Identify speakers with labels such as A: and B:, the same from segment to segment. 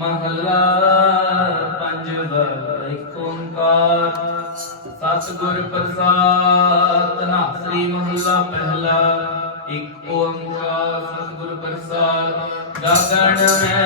A: ਮਹਲਾ ਪੰਜਵਾ ਏਕ ਓੰਕਾਰ। ਸਤਿਗੁਰ ਪ੍ਰਸਾਦ ਧੰਨਾ ਮਹਲਾ ਪਹਿਲਾ ਏਕ ਓੰਕਾਰ, ਸਤਿਗੁਰ ਪ੍ਰਸਾਦ। ਗਗਨ ਮੈਂ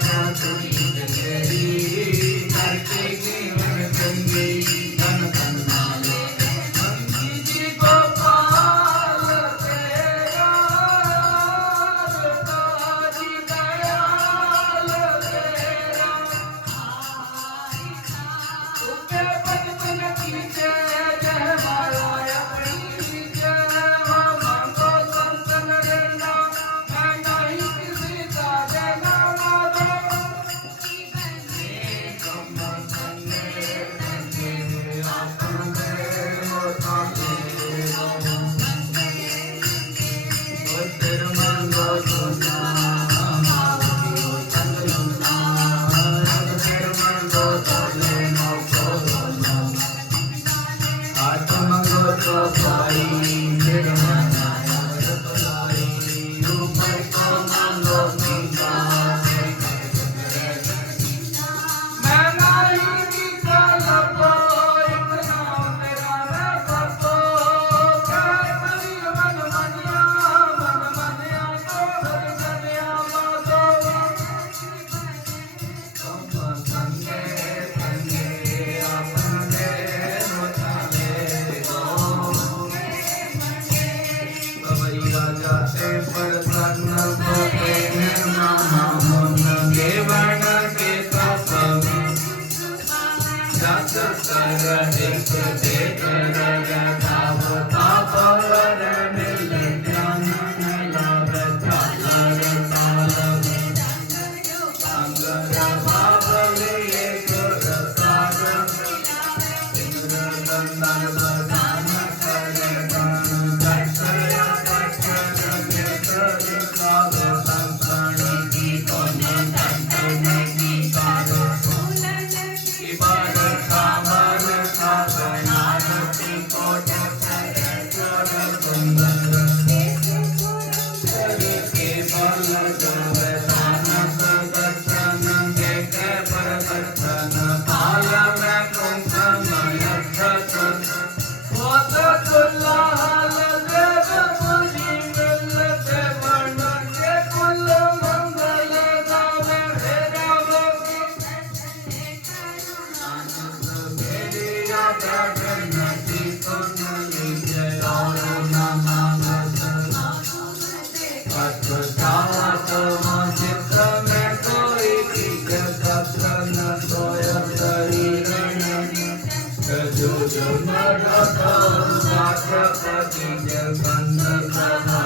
A: down to you, baby. Like, take me right. Allah. Nagata, Nagrata, Jagannatha.